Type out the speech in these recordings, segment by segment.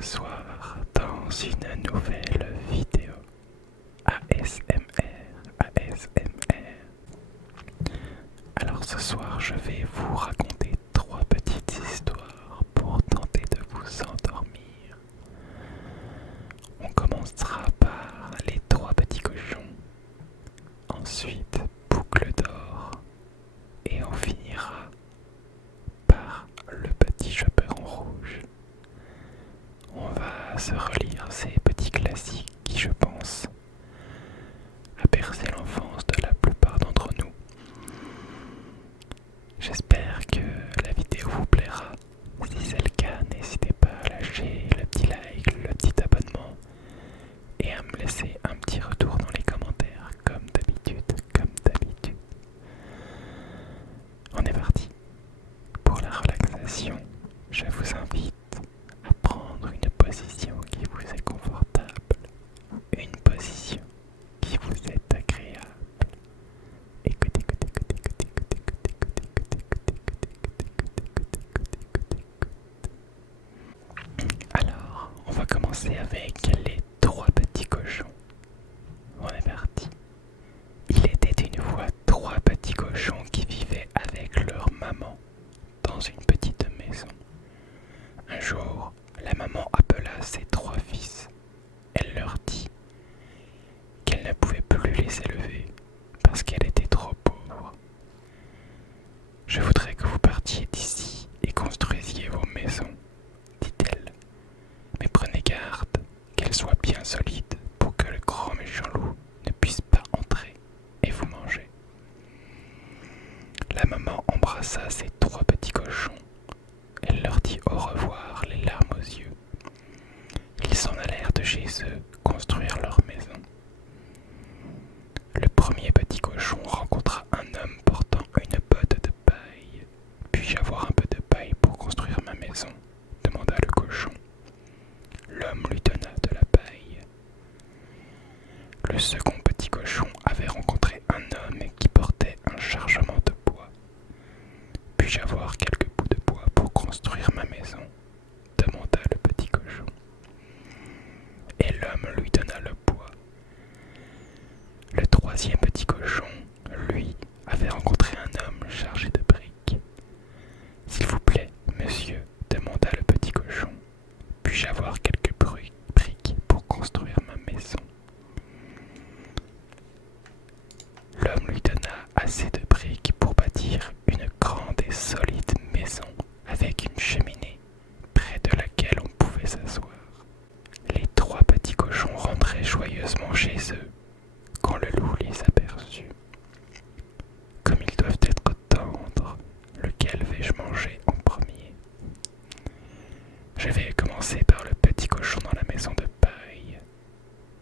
ce soir dans une nouvelle vidéo ASMR. Alors ce soir je vais vous raconter 3 petites histoires pour tenter de vous endormir. On commencera par les 3 petits cochons, ensuite Boucle d'or et on finira par le petit chaperon rouge. On va se relire ces petits classiques qui, je pense, a bercé l'enfance de la plupart d'entre nous. J'espère que la vidéo vous plaira. Si c'est le cas, n'hésitez pas à lâcher le petit like, le petit abonnement et à me laisser un petit retour dans les commentaires, comme d'habitude. On est parti. Pour la relaxation, je vous invite à prendre une position qui vous est confortable, une position qui vous est agréable. Écoutez. Alors, on va commencer avec les 3 petits cochons. On est parti. Il était une fois 3 petits cochons qui vivaient avec leur maman dans une petite maison. Un jour, la maman appela ses 3 fils. Elle leur dit qu'elle ne pouvait plus les élever parce qu'elle était trop pauvre. Je voudrais que vous partiez d'ici et construisiez vos maisons, dit-elle. Mais prenez garde qu'elles soient bien solides pour que le grand méchant loup ne puisse pas entrer et vous manger. La maman embrassa ses 3 petits cochons. Elle leur dit au revoir, les larmes aux yeux. Ils s'en allèrent de chez eux construire leur maison. Le premier petit cochon rencontra un homme portant une botte de paille. Puis-je avoir un peu de paille pour construire ma maison ? Demanda le cochon. L'homme lui donna de la paille. Le second petit cochon avait rencontré un homme qui portait un chargement de bois. Puis-je avoir quelques bouts de bois pour construire ma maison ? Demanda le petit cochon. Et l'homme lui donna le bois. Le troisième petit cochon, lui, avait rencontré un homme chargé de briques. S'il vous plaît, monsieur, demanda le petit cochon, puis-je avoir quelques briques pour construire ma maison ? L'homme lui donna assez de briques pour bâtir une grande et solide maison avec une cheminée près de laquelle on pouvait s'asseoir. Les 3 petits cochons rentraient joyeusement chez eux quand le loup les aperçut. Comme ils doivent être tendres, lequel vais-je manger en premier ? Je vais commencer par le petit cochon dans la maison de paille.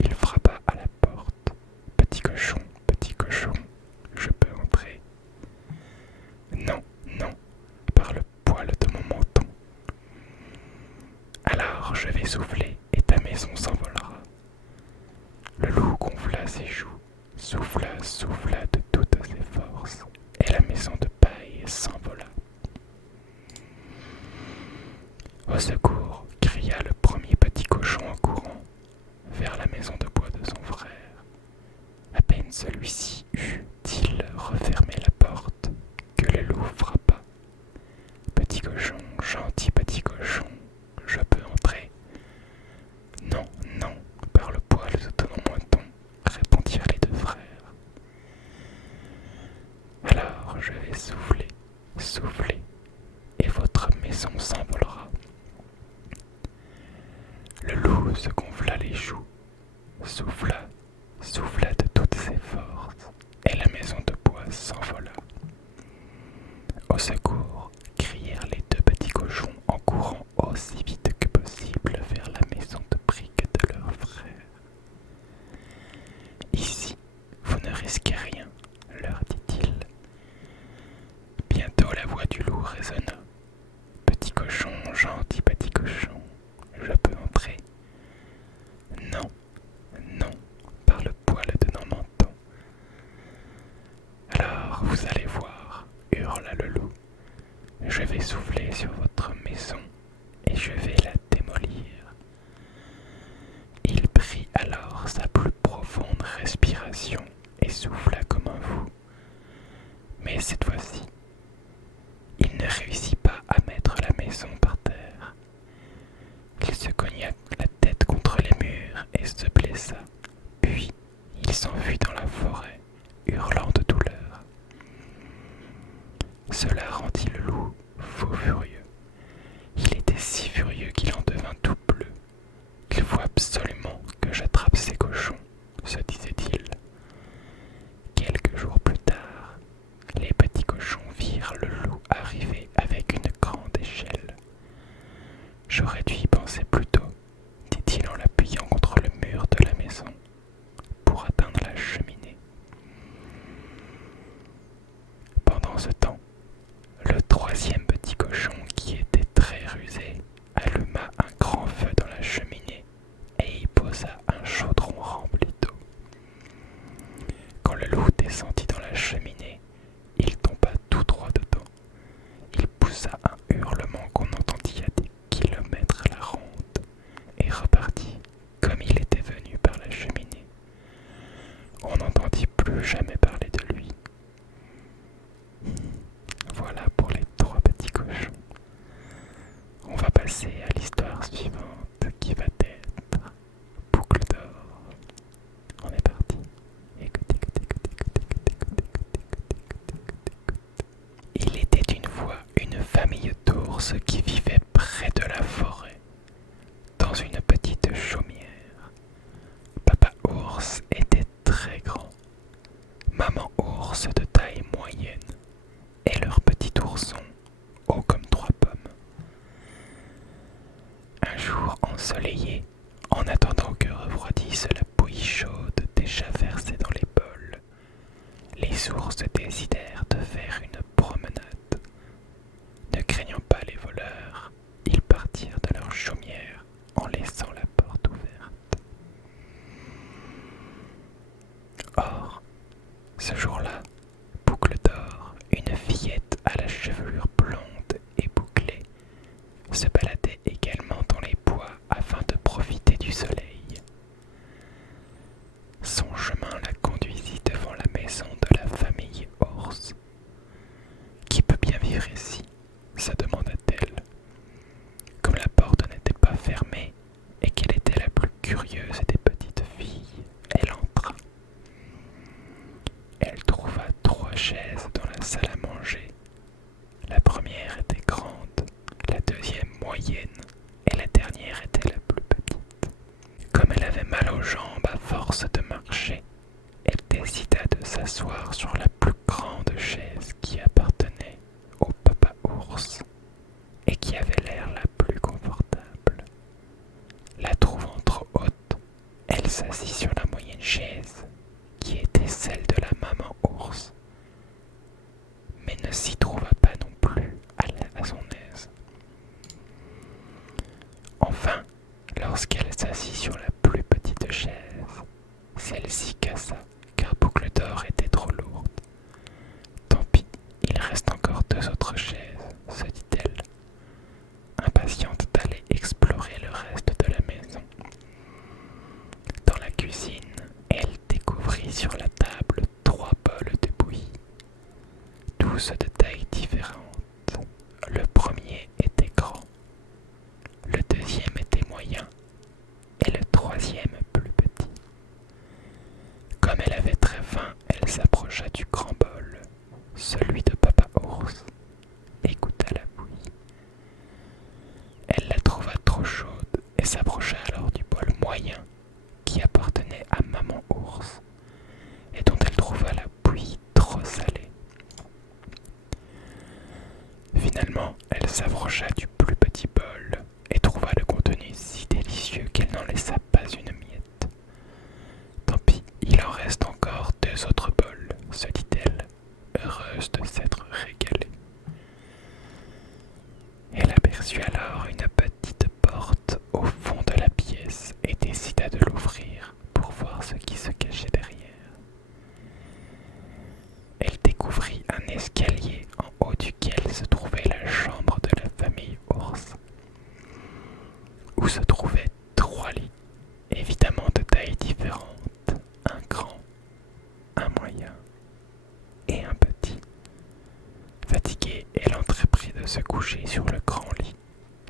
Il frappa à la porte. Petit cochon, je peux entrer ? Non, par le poil de mon menton. Alors je vais souffler et ta maison s'envolera. Le loup gonfla ses joues, souffla de toutes ses forces, et la maison de paille s'envola. Au secours, cria le premier petit cochon en courant vers la maison de bois de son frère. À peine celui-ci eut-il refermé la porte que le loup frappa. Petit cochon, gentil petit cochon, je peux entrer ? Non, par le poil de ton menton, répondirent les 2 frères. Alors je vais souffler, et votre maison s'envolera. Le loup se gonfla les joues, souffla de toutes ses forces, et la maison de bois s'envola. Au secours, crièrent les 2 petits cochons en courant aussi vite que possible vers la maison de briques de leur frère. Ici, vous ne risquez rien, leur dit-il. Bientôt la voix du loup résonna. Petit cochon, gentil petit cochon, je peux entrer ? Non, par le poil de nos mentons. Alors vous allez voir, hurla le loup. Je vais souffler sur votre maison et je vais la démolir. J'aurais dû y penser plus tôt, dit-il en l'appuyant contre le mur de la maison pour atteindre la cheminée. Pendant ce temps, le troisième petit cochon, qui était très rusé, alluma un grand feu dans la cheminée et y posa un chaudron rempli d'eau. Quand le loup descendit dans la cheminée, il tomba tout droit dedans. Il poussa un hurlement qu'on entendit à des kilomètres à la ronde et repartit comme il était venu par la cheminée. On n'entendit plus jamais parler de lui. Voilà pour les trois petits cochons. On va passer à l'histoire suivante qui va être Boucle d'or. On est parti. Écoutez, écoutez, écoutez, écoutez, écoutez, écoutez, écoutez, écoutez. Il était une fois une famille d'ours qui vivait près de la forêt, dans une petite chaumière. Papa ours était très grand, maman ours de taille moyenne, et leur petit ourson, haut comme 3 pommes. Un jour ensoleillé, en attendant que refroidisse la bouillie chaude déjà versée dans les bols, les ours décidèrent de faire une promenade. Ne craignant pas les voleurs, ils partirent de leur chaumière en laissant la porte ouverte. Or, ce jour-là, Boucle d'or, une fillette à la chevelure blonde et bouclée, se baladait également dans les bois afin de profiter du soleil. Son chemin la conduisit devant la maison de la famille ours. « Qui peut bien vivre ici ?» se demanda-t-elle. Comme la porte n'était pas fermée et qu'elle était la plus curieuse des petites filles, elle entra. Elle trouva 3 chaises dans la salle à manger. La première était grande, la deuxième moyenne et la dernière était la plus petite. Comme elle avait mal aux jambes à force de marcher, elle décida de s'asseoir sur la plus grande chaise qui appartenait au papa ours et qui avait l'air la plus confortable. La trouvant trop haute, elle s'assit sur la moyenne chaise, qui était celle de la maman ours, mais ne s'y trouva pas non plus à son aise. Enfin, lorsqu'elle s'assit sur la plus petite chaise, celle-ci cassa, car Boucle d'or était trop lourde. Tant pis, il reste encore 2 autres chaises, se dit-elle, impatiente d'aller explorer le reste de la maison. Dans la cuisine, elle découvrit sur la table 3 bols de bouillie, tous de tailles différentes. Le premier était grand, le deuxième était moyen et le troisième plus petit. Comme elle avait très faim, elle s'approcha du grand bol, celui de papa ours, et goûta la bouillie. Elle la trouva trop chaude et s'approcha alors du bol moyen qui appartenait à maman ours et dont elle trouva la bouillie trop salée. Finalement, elle s'approcha du plus petit bol et trouva le contenu si délicieux qu'elle n'en laissa pas une miette. Tant pis, il en reste encore 2 autres bols, se dit-elle, heureuse de s'être régalée. Elle aperçut alors une petite porte au fond de la pièce et décida de l'ouvrir pour voir ce qui se cachait derrière. Elle découvrit un escalier en haut duquel se trouvait la chambre de la famille ours, où se trouvaient 3 lits, évidemment de tailles différentes, un grand, un moyen et un petit. Fatiguée, elle entreprit de se coucher sur le grand lit,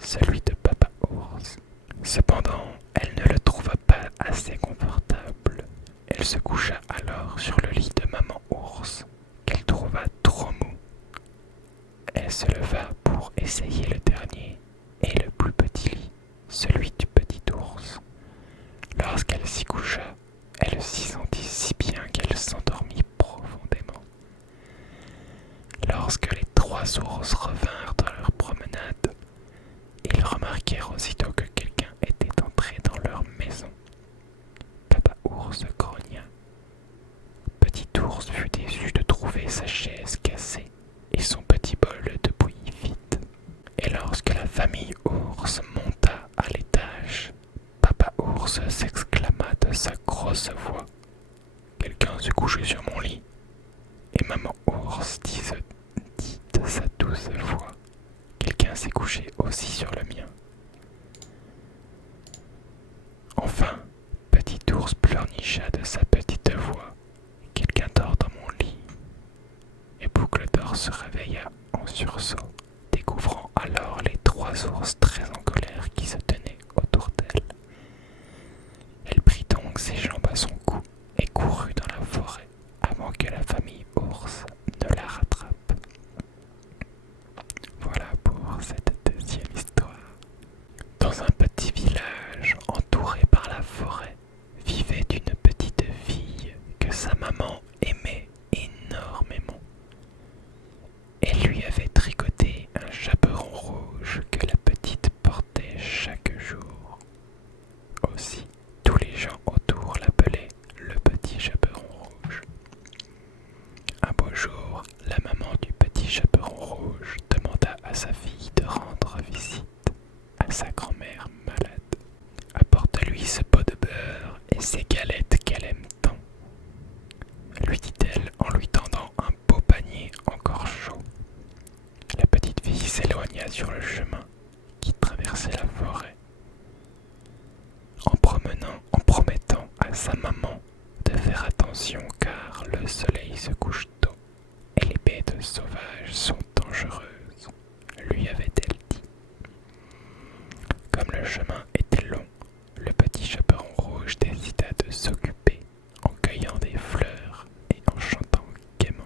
celui de papa ours. Cependant, elle ne le trouva pas assez confortable. Elle se coucha alors sur le lit de maman ours, qu'elle trouva trop mou. Elle se leva pour essayer le dernier et le plus petit lit, celui du petit ours. Lorsqu'elle s'y coucha, elle s'y sentit si bien qu'elle s'endormit profondément. Lorsque les 3 ours revinrent de leur promenade, ils remarquèrent remarquèrent aussitôt que quelqu'un était entré dans leur maison. Papa Ours grogna. Petit Ours fut déçu de trouver sa chaise cassée et son petit bol de bouillie vide. Et lorsque la famille Ours monta à l'étage, Papa Ours s'exclama de sa grosse voix. Quelqu'un s'est couché sur mon lit. Et Maman Ours dit de sa douce voix. Quelqu'un s'est couché aussi sur le mien. Enfin, Petit Ours pleurnicha de sa petite voix. Quelqu'un dort dans mon lit. Et Boucle d'Or se réveilla en sursaut, découvrant alors les 3 ours très en colère qui se tenaient autour d'elle. Elle prit donc ses jambes à son cou et courut dans la forêt avant que la famille Ours ne la rattrape. Voilà pour cette deuxième histoire. Dans un petit village entouré par la forêt, vivait une petite fille que sa maman aimait énormément. Elle lui avait tricoté un chaperon rouge que la petite portait chaque jour. Aussi, tous les gens autour l'appelaient le petit chaperon rouge. Un beau jour, la maman du petit chaperon rouge demanda à sa fille de rendre visite à sa grand-mère malade. Apporte-lui ce pot de beurre et ces galettes qu'elle aime tant, lui dit-elle en lui tendant un beau panier encore chaud. La petite fille s'éloigna sur le chemin qui traversait la forêt, en promettant à sa maman de faire attention car le soleil se couche tôt et les bêtes sauvages sont dangereuses, lui avait-elle dit. Comme le chemin était long, le petit chaperon rouge décida de s'occuper en cueillant des fleurs et en chantant gaiement.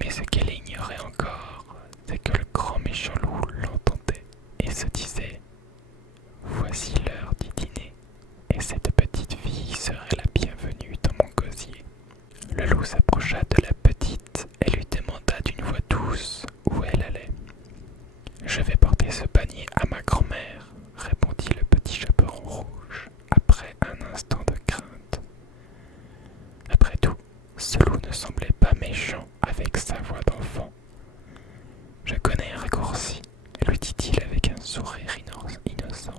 Mais ce qu'elle ignorait encore, c'est que le grand méchant loup l'entendait et se disait « Voici l'heure du dîner, et cette petite fille serait la bienvenue dans mon gosier. » Le loup s'approcha de la petite et lui demanda d'une voix douce où elle allait. « Je vais porter ce panier à ma grand-mère, » répondit le petit chaperon rouge, après un instant de crainte. Après tout, ce loup ne semblait pas méchant avec sa voix d'enfant. « Je connais un raccourci, » lui dit-il avec un sourire innocent.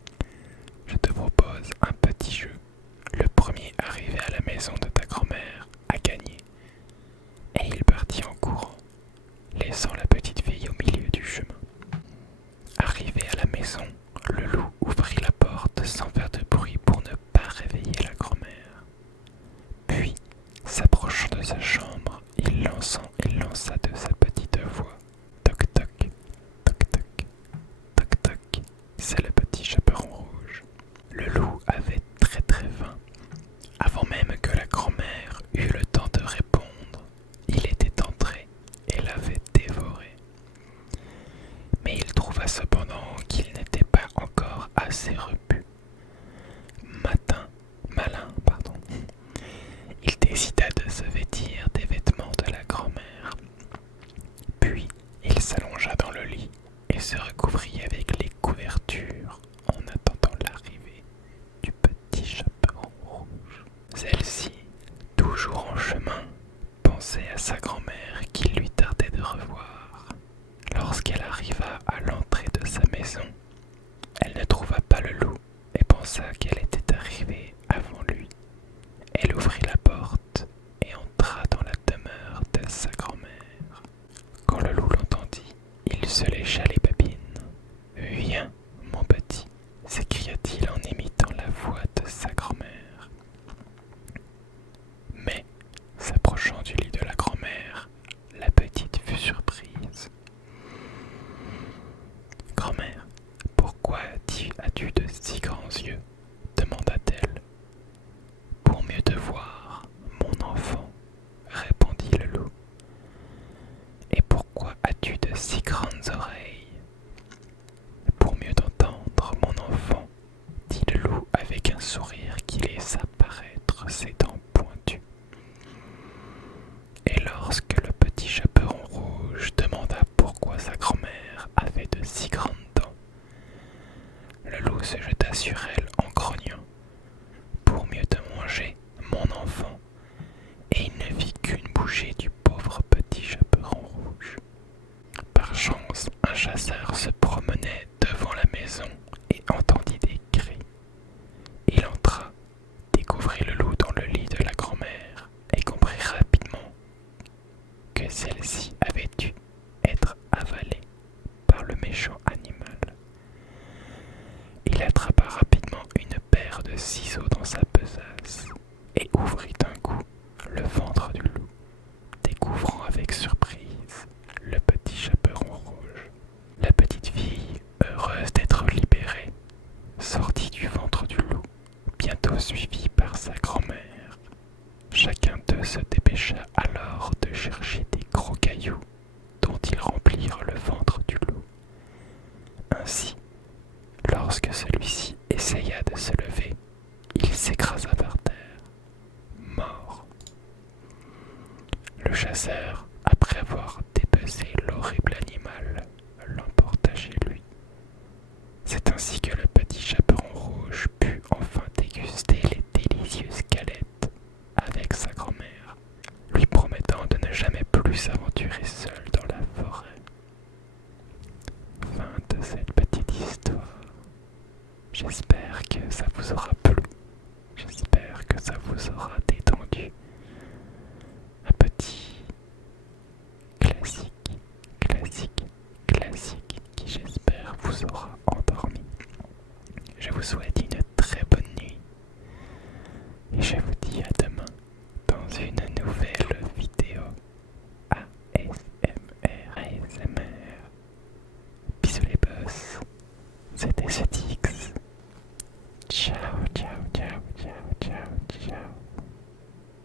« Je te propose un petit jeu. Le premier arrivé à la maison de ta grand-mère a gagné. » Et il partit en courant, laissant la petite fille au milieu du chemin. Arrivé à la maison, le loup ouvrit la porte sans faire de bruit pour ne pas réveiller la grand-mère. Puis, s'approchant de sa chambre, il lança de sa petite voix « Toc toc, toc toc, toc toc, c'est le petit chaperon rouge. » Le loup avait très faim. Avant même que la grand-mère eût le temps de répondre, il était entré et l'avait dévoré. Mais il trouva cependant qu'il n'était pas encore assez repu. Malin, il décida de se vêtir des vêtements de la grand-mère. Puis il s'allongea dans le lit et se recouvrit avec les couvertures en attendant l'arrivée du petit chaperon rouge. Celle-ci, toujours en chemin, pensait à sa grand-mère qu'il lui tardait de revoir. Lorsqu'elle arriva à l'entrée de sa maison, elle ne trouva pas le loup et pensa qu'elle était arrivée avant lui. Elle ouvrit la porte et entra dans la demeure de sa grand-mère. Quand le loup l'entendit, il se lécha les babines. « Viens, mon petit » s'écria-t-il en imitant la voix de sa grand-mère. Mais, s'approchant du lit de la grand-mère, la petite fut surprise. « Grand-mère, pourquoi as-tu de si grands yeux ?» demanda-t-elle. « Pour mieux te voir, mon enfant, » répondit le loup. « Et pourquoi as-tu de si grandes oreilles ?»« Pour mieux t'entendre, mon enfant, » dit le loup avec un sourire qui laissa paraître ses dents pointues. Et lorsque le petit chaperon rouge demanda pourquoi sa grand-mère avait sur elle en grognant. Pour mieux te manger, mon enfant. Et il ne vit qu'une bouchée du pauvre petit chaperon rouge. Par chance, un chasseur se promenait devant la maison et entendit des cris. Il entra, découvrit le loup dans le lit de la grand-mère et comprit rapidement que celle-ci avait dû être avalée par le méchant animal. Il attrapa rapidement une paire de ciseaux dans sa besace et ouvrit d'un coup le ventre du loup, découvrant avec surprise le petit chaperon rouge. La petite fille, heureuse d'être libérée, sortit du ventre du loup, bientôt suivie par sa grand-mère. Chacun d'eux se dépêcha alors de chercher des gros cailloux dont ils remplirent le ventre du loup. Ainsi, lorsque celui-ci essaya de se lever, il s'écrasa par terre, mort. Le chasseur, après avoir dépecé l'horrible animal, l'emporta chez lui. C'est ainsi que le petit chaperon rouge put enfin déguster les délicieuses galettes avec sa grand-mère, lui promettant de ne jamais plus s'aventurer seul dans la forêt. Fin de cette petite histoire. J'espère que ça vous aura plu. J'espère que ça vous aura détendu. Un petit classique qui j'espère vous aura endormi. Je vous souhaite